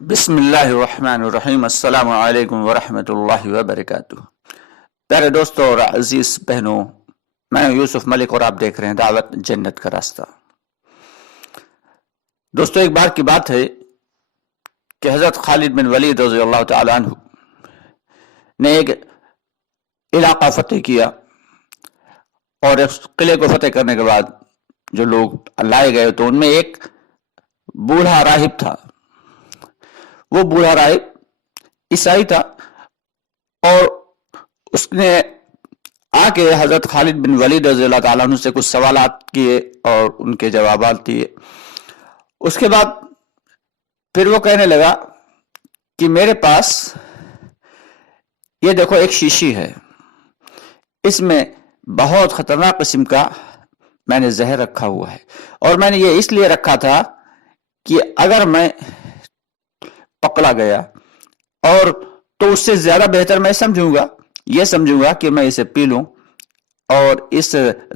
بسم اللہ الرحمن الرحیم۔ السلام علیکم ورحمۃ اللہ وبرکاتہ۔ پیارے دوستوں اور عزیز بہنوں، میں یوسف ملک اور آپ دیکھ رہے ہیں دعوت جنت کا راستہ۔ دوستوں، ایک بار کی بات ہے کہ حضرت خالد بن ولید رضی اللہ تعالی عنہ نے ایک علاقہ فتح کیا، اور اس قلعے کو فتح کرنے کے بعد جو لوگ لائے گئے تو ان میں ایک بوڑھا راہب تھا۔ وہ بوڑھا راہب عیسائی تھا، اور اس نے آ کے حضرت خالد بن ولید رضی اللہ تعالیٰ عنہ سے کچھ سوالات کیے اور ان کے جوابات دیے۔ اس کے بعد پھر وہ کہنے لگا کہ میرے پاس یہ دیکھو ایک شیشی ہے، اس میں بہت خطرناک قسم کا میں نے زہر رکھا ہوا ہے، اور میں نے یہ اس لیے رکھا تھا کہ اگر میں پکڑا گیا اور تو اس سے زیادہ بہتر میں یہ سمجھوں گا کہ میں اسے پی لوں اور اس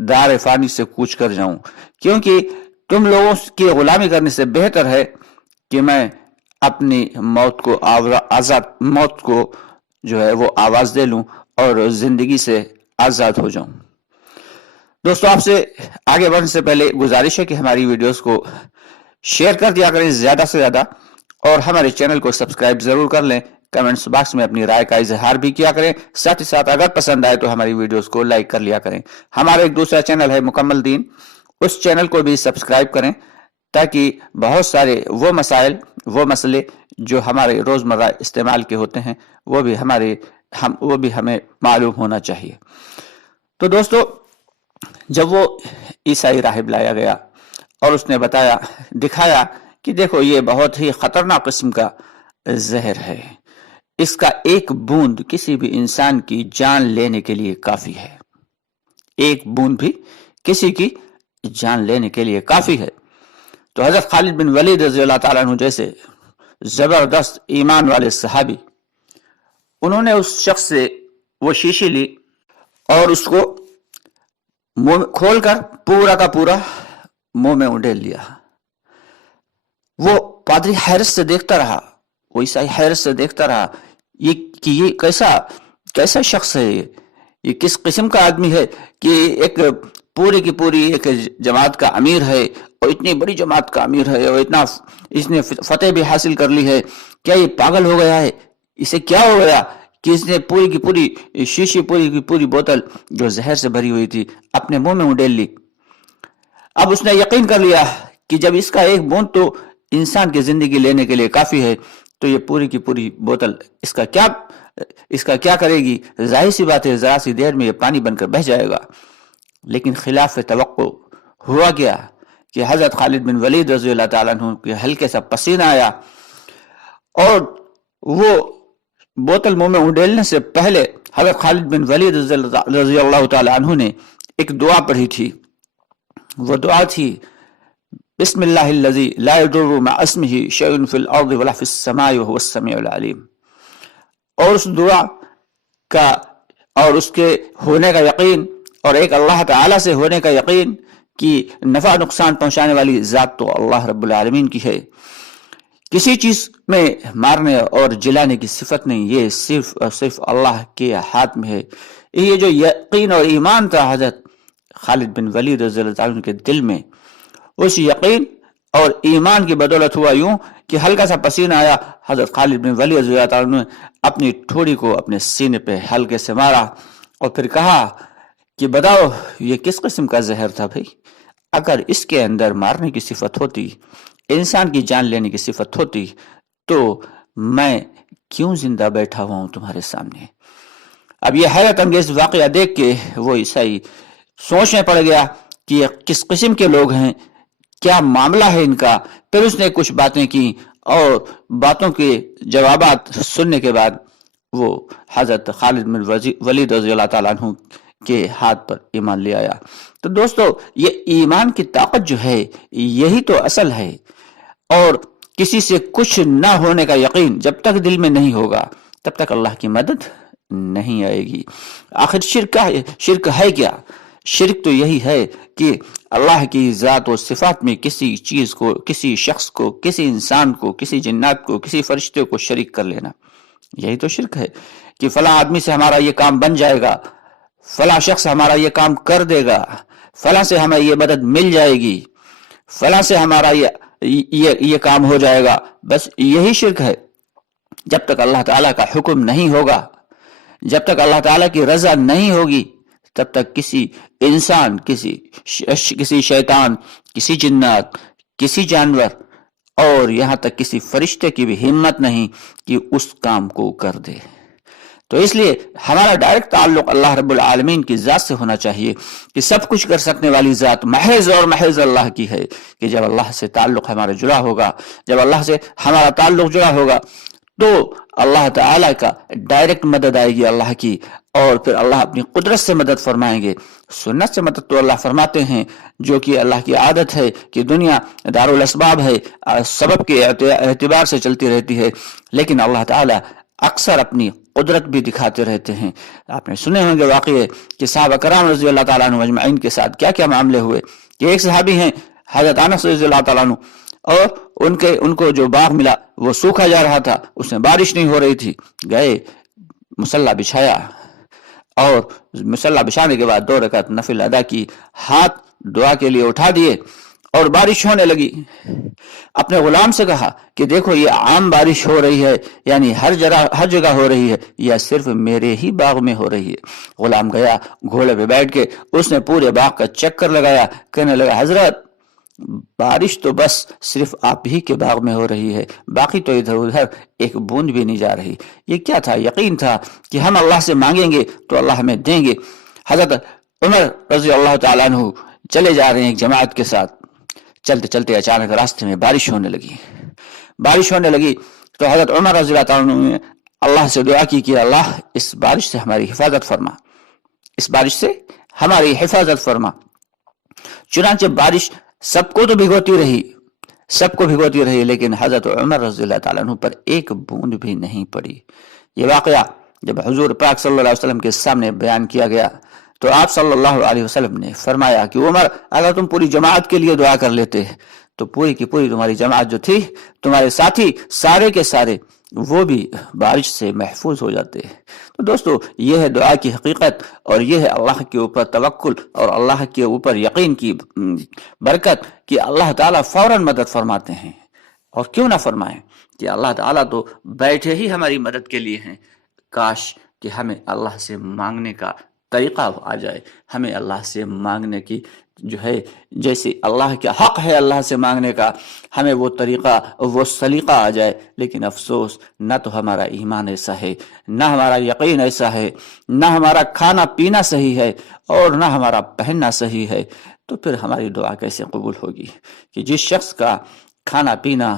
دار فانی سے کوچ کر جاؤں، کیونکہ تم لوگوں کی غلامی کرنے سے بہتر ہے کہ میں اپنی موت کو جو ہے وہ آواز دے لوں اور زندگی سے آزاد ہو جاؤں۔ دوستو، آپ سے آگے بڑھنے سے پہلے گزارش ہے کہ ہماری ویڈیوز کو شیئر کر دیا کریں زیادہ سے زیادہ، اور ہمارے چینل کو سبسکرائب ضرور کر لیں۔ کمنٹس باکس میں اپنی رائے کا اظہار بھی کیا کریں، ساتھ ہی ساتھ اگر پسند آئے تو ہماری ویڈیوز کو لائک کر لیا کریں۔ ہمارا ایک دوسرا چینل ہے مکمل دین، اس چینل کو بھی سبسکرائب کریں تاکہ بہت سارے وہ مسئلے جو ہمارے روزمرہ استعمال کے ہوتے ہیں وہ بھی ہمیں معلوم ہونا چاہیے۔ تو دوستو، جب وہ عیسائی راہب لایا گیا اور اس نے دکھایا کہ دیکھو یہ بہت ہی خطرناک قسم کا زہر ہے، اس کا ایک بوند کسی بھی انسان کی جان لینے کے لیے کافی ہے، ایک بوند بھی کسی کی جان لینے کے لیے کافی ہے۔ تو حضرت خالد بن ولید رضی اللہ تعالیٰ عنہ جیسے زبردست ایمان والے صحابی، انہوں نے اس شخص سے وہ شیشی لی اور اس کو منہ کھول کر پورا کا پورا منہ میں اڈیل لیا۔ وہ پادری حیرت سے دیکھتا رہا، وہ عیسائی حیرت سے دیکھتا رہا یہ کیسا شخص ہے، یہ کس قسم کا آدمی ہے کہ ایک پوری کی پوری ایک جماعت کا امیر ہے، اور اتنی بڑی جماعت کا امیر ہے، اور اس نے فتح بھی حاصل کر لی ہے۔ کیا یہ پاگل ہو گیا ہے؟ اسے کیا ہو گیا کہ اس نے پوری کی پوری شیشی، پوری کی پوری بوتل جو زہر سے بھری ہوئی تھی اپنے منہ میں اڈیل لی۔ اب اس نے یقین کر لیا کہ جب اس کا ایک بوند تو انسان کی زندگی لینے کے لیے کافی ہے، تو یہ پوری کی پوری بوتل اس کا کیا کرے گی؟ ظاہر سی بات ہے ذرا سی دیر میں یہ پانی بن کر بہہ جائے گا۔ لیکن خلاف توقع ہوا کیا کہ حضرت خالد بن ولید رضی اللہ تعالیٰ عنہ کے ہلکے سا پسینہ آیا، اور وہ بوتل منہ میں اڈیلنے سے پہلے حضرت خالد بن ولید رضی اللہ تعالیٰ عنہ نے ایک دعا پڑھی تھی۔ وہ دعا تھی بسم اللہ الذی لا یضر مع اسمہ شیء فی الارض ولا فی السماء وهو السمیع العلیم، اور اس دعا کا اور اس کے ہونے کا یقین، اور ایک اللہ تعالی سے ہونے کا یقین کہ نفع نقصان پہنچانے والی ذات تو اللہ رب العالمین کی ہے، کسی چیز میں مارنے اور جلانے کی صفت نہیں، یہ صرف اور صرف اللہ کے ہاتھ میں ہے۔ یہ جو یقین اور ایمان تھا حضرت خالد بن ولید رضی اللہ عنہ کے دل میں، اس یقین اور ایمان کی بدولت ہوا یوں کہ ہلکا سا پسینہ آیا، حضرت خالد بن ولید رضی اللہ عنہ نے اپنی ٹھوڑی کو اپنے سینے پہ ہلکے سے مارا، اور پھر کہا کہ بتاؤ یہ کس قسم کا زہر تھا بھائی؟ اگر اس کے اندر مارنے کی صفت ہوتی، انسان کی جان لینے کی صفت ہوتی، تو میں کیوں زندہ بیٹھا ہوا ہوں تمہارے سامنے؟ اب یہ حیرت انگیز واقعہ دیکھ کے وہ عیسائی سوچنے پڑ گیا کہ یہ کس قسم کے لوگ ہیں، کیا معاملہ ہے ان کا۔ پھر اس نے کچھ باتیں کی، اور باتوں کے جوابات سننے کے بعد وہ حضرت خالد بن ولید رضی اللہ تعالیٰ عنہ کے ہاتھ پر ایمان لے آیا۔ تو دوستو، یہ ایمان کی طاقت جو ہے یہی تو اصل ہے، اور کسی سے کچھ نہ ہونے کا یقین جب تک دل میں نہیں ہوگا تب تک اللہ کی مدد نہیں آئے گی۔ آخر شرک ہے کیا؟ شرک تو یہی ہے کہ اللہ کی ذات و صفات میں کسی چیز کو، کسی شخص کو، کسی انسان کو، کسی جنات کو، کسی فرشتے کو شریک کر لینا، یہی تو شرک ہے کہ فلاں آدمی سے ہمارا یہ کام بن جائے گا، فلاں شخص ہمارا یہ کام کر دے گا، فلاں سے ہمیں یہ مدد مل جائے گی، فلاں سے ہمارا یہ کام ہو جائے گا. بس یہی شرک ہے. جب تک اللہ تعالیٰ کا حکم نہیں ہوگا، جب تک اللہ تعالیٰ کی رضا نہیں ہوگی، تب تک کسی انسان، کسی شیطان، کسی جنات، کسی جانور اور یہاں تک کسی فرشتے کی بھی ہمت نہیں کہ اس کام کو کر دے. تو اس لیے ہمارا ڈائریکٹ تعلق اللہ رب العالمین کی ذات سے ہونا چاہیے کہ سب کچھ کر سکنے والی ذات محض اور محض اللہ کی ہے. کہ جب اللہ سے تعلق ہمارا جڑا ہوگا، جب اللہ سے ہمارا تعلق جڑا ہوگا تو اللہ تعالیٰ کا ڈائریکٹ مدد آئے گی اللہ کی، اور پھر اللہ اپنی قدرت سے مدد فرمائیں گے. سنت سے مدد تو اللہ فرماتے ہیں، جو کہ اللہ کی عادت ہے کہ دنیا دارالاسباب ہے، سبب کے اعتبار سے چلتی رہتی ہے، لیکن اللہ تعالیٰ اکثر اپنی قدرت بھی دکھاتے رہتے ہیں. آپ نے سنے ہوں گے واقعے کہ صحابہ کرام رضی اللہ تعالیٰ عنہ اجمعین کے ساتھ کیا کیا معاملے ہوئے. کہ ایک صحابی ہیں حضرت انس رضی اللہ تعالیٰ عنہ، اور ان کو جو باغ ملا وہ سوکھا جا رہا تھا، اس میں بارش نہیں ہو رہی تھی. گئے مصلی بچھایا، اور مصلی بچھانے کے بعد 2 رکعت نفل ادا کی، ہاتھ دعا کے لیے اٹھا دیے اور بارش ہونے لگی. اپنے غلام سے کہا کہ دیکھو یہ عام بارش ہو رہی ہے، یعنی ہر جگہ ہو رہی ہے، یا صرف میرے ہی باغ میں ہو رہی ہے؟ غلام گیا گھوڑے پہ بیٹھ کے، اس نے پورے باغ کا چکر لگایا، کہنے لگا حضرت بارش تو بس صرف آپ ہی کے باغ میں ہو رہی ہے، باقی تو ادھر ادھر ایک بوند بھی نہیں جا رہی. یہ کیا تھا؟ یقین تھا کہ ہم اللہ سے مانگیں گے تو اللہ ہمیں دیں گے. حضرت عمر رضی اللہ تعالیٰ عنہ چلے جا رہے ہیں ایک جماعت کے ساتھ، چلتے چلتے اچانک راستے میں بارش ہونے لگی. تو حضرت عمر رضی اللہ تعالیٰ عنہ نے اللہ سے دعا کی کہ اللہ اس بارش سے ہماری حفاظت فرما، اس بارش سے ہماری حفاظت فرما. چنانچہ بارش سب کو بھگوتی رہی، لیکن حضرت عمر رضی اللہ تعالیٰ عنہ پر ایک بوند بھی نہیں پڑی. یہ واقعہ جب حضور پاک صلی اللہ علیہ وسلم کے سامنے بیان کیا گیا تو آپ صلی اللہ علیہ وسلم نے فرمایا کہ عمر اگر تم پوری جماعت کے لیے دعا کر لیتے تو پوری کی پوری تمہاری جماعت جو تھی، تمہارے ساتھی سارے کے سارے وہ بھی بارش سے محفوظ ہو جاتے. تو دوستو یہ ہے دعا کی حقیقت، اور یہ ہے اللہ کے اوپر توکل اور اللہ کے اوپر یقین کی برکت کہ اللہ تعالیٰ فوراً مدد فرماتے ہیں. اور کیوں نہ فرمائیں کہ اللہ تعالیٰ تو بیٹھے ہی ہماری مدد کے لیے ہیں. کاش کہ ہمیں اللہ سے مانگنے کا طریقہ آ جائے، ہمیں اللہ سے مانگنے کی جو ہے، جیسے اللہ کا حق ہے اللہ سے مانگنے کا، ہمیں وہ طریقہ وہ سلیقہ آ جائے. لیکن افسوس، نہ تو ہمارا ایمان ایسا ہے، نہ ہمارا یقین ایسا ہے، نہ ہمارا کھانا پینا صحیح ہے، اور نہ ہمارا پہننا صحیح ہے. تو پھر ہماری دعا کیسے قبول ہوگی؟ کہ جس شخص کا کھانا پینا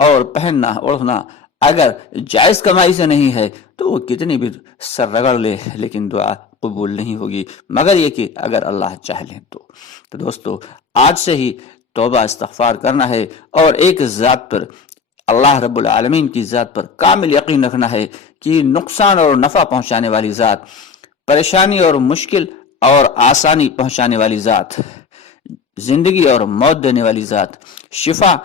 اور پہننا اوڑھنا اگر جائز کمائی سے نہیں ہے تو وہ کتنی بھی سر رگڑ لے، لیکن دعا قبول نہیں ہوگی، مگر یہ کہ اگر اللہ چاہ لیں تو. دوستو آج سے ہی توبہ استغفار کرنا ہے، اور ایک ذات پر، اللہ رب العالمین کی ذات پر کامل یقین رکھنا ہے کہ نقصان اور نفع پہنچانے والی ذات، پریشانی اور مشکل اور آسانی پہنچانے والی ذات، زندگی اور موت دینے والی ذات، شفا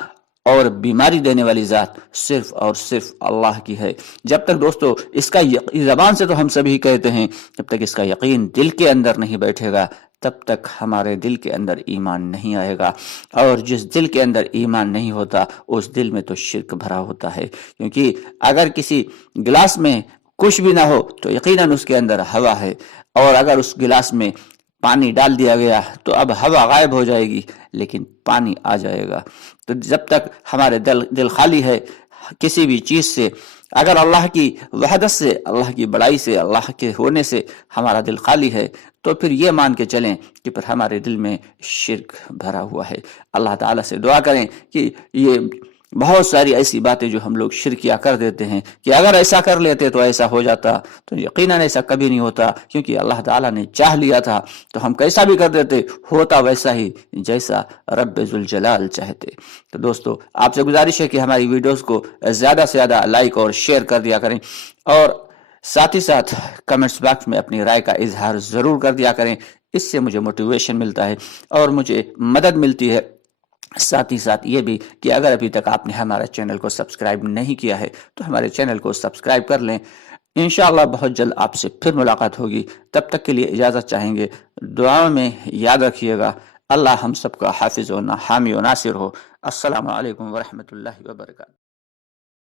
اور بیماری دینے والی ذات صرف اور صرف اللہ کی ہے. جب تک دوستو اس کا زبان سے تو ہم سبھی کہتے ہیں، جب تک اس کا یقین دل کے اندر نہیں بیٹھے گا تب تک ہمارے دل کے اندر ایمان نہیں آئے گا. اور جس دل کے اندر ایمان نہیں ہوتا اس دل میں تو شرک بھرا ہوتا ہے. کیونکہ اگر کسی گلاس میں کچھ بھی نہ ہو تو یقیناً اس کے اندر ہوا ہے، اور اگر اس گلاس میں پانی ڈال دیا گیا تو اب ہوا غائب ہو جائے گی لیکن پانی آ جائے گا. تو جب تک ہمارے دل خالی ہے کسی بھی چیز سے، اگر اللہ کی وحدت سے، اللہ کی بڑائی سے، اللہ کے ہونے سے ہمارا دل خالی ہے تو پھر یہ مان کے چلیں کہ پھر ہمارے دل میں شرک بھرا ہوا ہے. اللہ تعالیٰ سے دعا کریں کہ یہ بہت ساری ایسی باتیں جو ہم لوگ شرکیہ کر دیتے ہیں کہ اگر ایسا کر لیتے تو ایسا ہو جاتا، تو یقیناً ایسا کبھی نہیں ہوتا، کیونکہ اللہ تعالیٰ نے چاہ لیا تھا تو ہم کیسا بھی کر دیتے، ہوتا ویسا ہی جیسا رب ذوالجلال چاہتے. تو دوستو آپ سے گزارش ہے کہ ہماری ویڈیوز کو زیادہ سے زیادہ لائک اور شیئر کر دیا کریں، اور ساتھ ہی ساتھ کمنٹس باکس میں اپنی رائے کا اظہار ضرور کر دیا کریں. اس سے مجھے موٹیویشن ملتا ہے اور مجھے مدد ملتی ہے۔ ساتھ ہی ساتھ یہ بھی کہ اگر ابھی تک آپ نے ہمارا چینل کو سبسکرائب نہیں کیا ہے تو ہمارے چینل کو سبسکرائب کر لیں۔ انشاءاللہ بہت جلد آپ سے پھر ملاقات ہوگی، تب تک کے لیے اجازت چاہیں گے۔ دعاؤں میں یاد رکھیے گا۔ اللہ ہم سب کا حافظ و حامی و ناصر ہو۔ السلام علیکم ورحمۃ اللہ وبرکاتہ۔